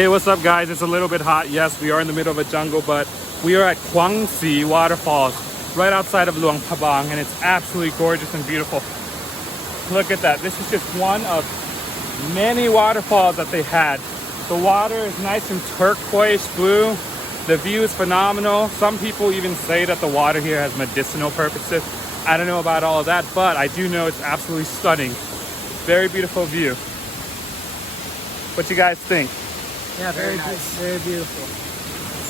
Hey, what's up guys? It's a little bit hot. Yes, we are in the middle of a jungle, but we are at Kuang Si Waterfalls right outside of Luang Prabang, and it's absolutely gorgeous and beautiful. Look at that. This is just one of many waterfalls that they had. The water is nice and turquoise blue. The view is phenomenal. Some people even say that the water here has medicinal purposes. I don't know about all of that, but I do know it's absolutely stunning. Very beautiful view. What you guys think? Yeah, very nice. Very beautiful.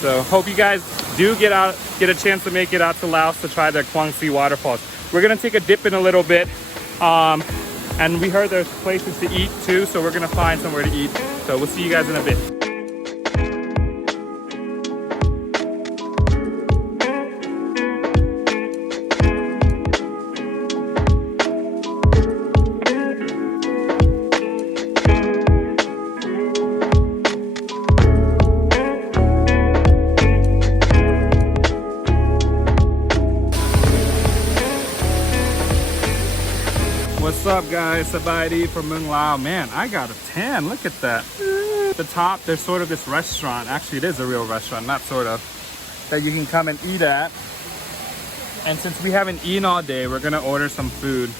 So hope you guys do get a chance to make it out to Laos to try the Kuang Si waterfalls. We're gonna take a dip in a little bit, and we heard there's places to eat too, so we're gonna find somewhere to eat. So we'll see you guys in a bit. What's up guys, Sabaidi from Laos. Man, I got a tan, look at that. At the top, there's sort of this restaurant. Actually, it is a real restaurant, not sort of, that you can come and eat at. And since we haven't eaten all day, we're gonna order some food.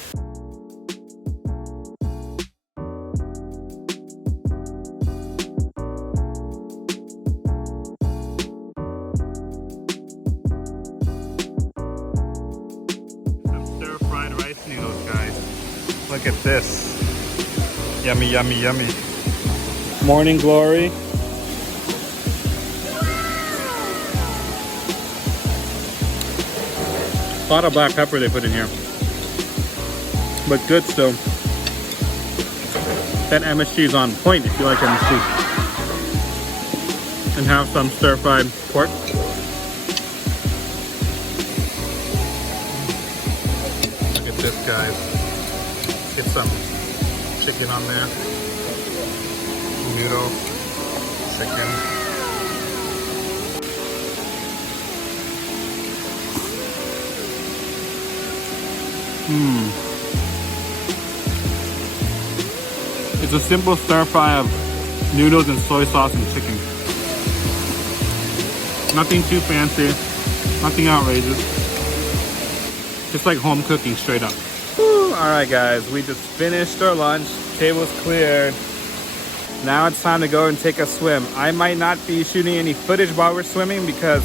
Some stir-fried rice noodles, guys. Look at this. Yummy, yummy, yummy. Morning glory. A lot of black pepper they put in here. But good still. That MSG is on point if you like MSG. And have some stir-fried pork. Look at this, guys. Get some chicken on there, noodle, chicken. It's a simple stir fry of noodles and soy sauce and chicken. Nothing too fancy, nothing outrageous. Just like home cooking straight up. Alright guys, we just finished our lunch, table's cleared. Now it's time to go and take a swim. I might not be shooting any footage while we're swimming because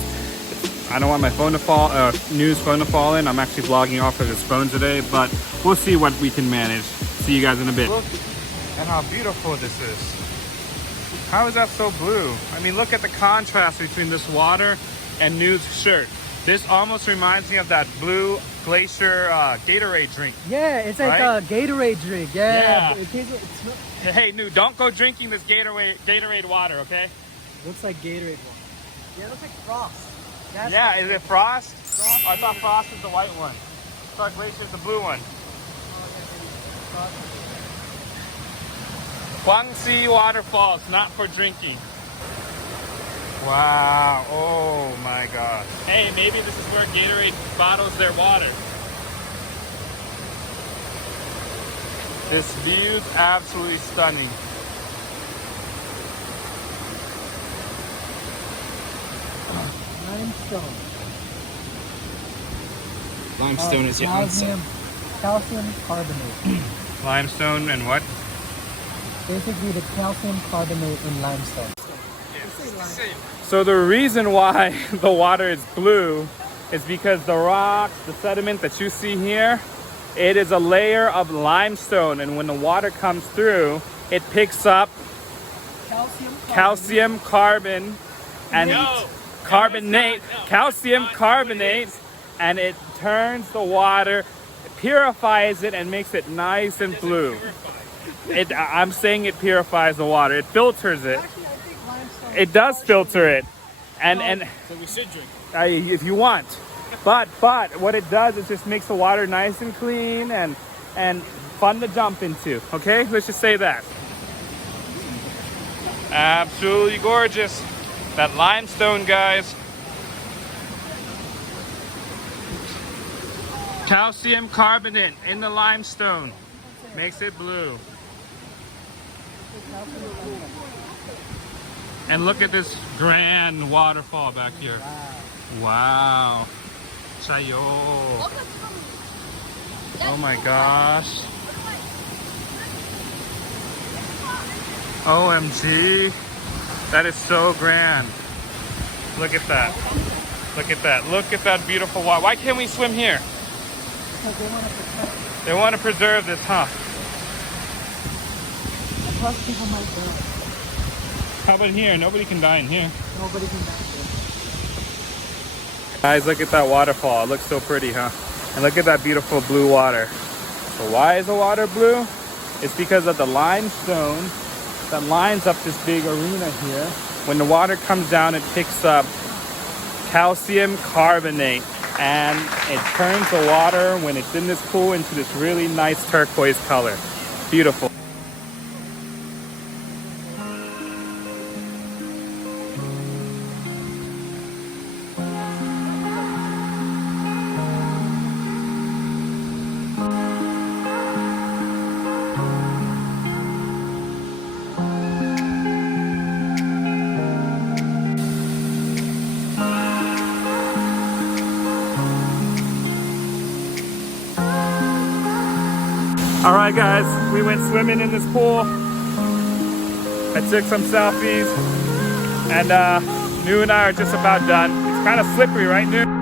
I don't want my phone to fall, news phone to fall in. I'm actually vlogging off of this phone today, but we'll see what we can manage. See you guys in a bit. Look at how beautiful this is. How is that so blue? I mean, look at the contrast between this water and Nude's shirt. This almost reminds me of that blue glacier Gatorade drink. Yeah, it's like right? a Gatorade drink. Yeah. Hey, Nude, don't go drinking this Gatorade water, okay? Looks like Gatorade water. Yeah, it looks like Frost. Yeah, is it Frost? Oh, I thought Frost is the white one. I thought Glacier is the blue one. Kuang Si Waterfalls, not for drinking. Wow, oh my God. Hey, maybe this is where Gatorade bottles their water. This view is absolutely stunning. Limestone. Limestone is your answer. Calcium carbonate. Limestone and what? Basically the calcium carbonate in limestone. So the reason why the water is blue is because the rocks, the sediment that you see here, it is a layer of limestone, and when the water comes through, it picks up calcium carbon and calcium carbonate, and it turns the water, purifies it, and makes it nice and blue. I'm saying it purifies the water. It filters it. It does filter it, and So we should drink. if you want, but what it does is just makes the water nice and clean and fun to jump into. Okay, let's just say that. Absolutely gorgeous. That limestone, guys. Calcium carbonate in the limestone makes it blue. And look at this grand waterfall back here. Wow. Chayo. Oh my gosh. OMG. That is so grand. Look at that. Look at that. Look at that beautiful water. Why can't we swim here? Because They want to preserve this, huh? plus people might die. How about here? Nobody can die in here. Nobody can die here. Guys, look at that waterfall. It looks so pretty, huh? And look at that beautiful blue water. So why is the water blue? It's because of the limestone that lines up this big arena here. When the water comes down, it picks up calcium carbonate and it turns the water, when it's in this pool, into this really nice turquoise color. Beautiful. All right, guys, we went swimming in this pool. I took some selfies, and Nu and I are just about done. It's kind of slippery, right, Nu?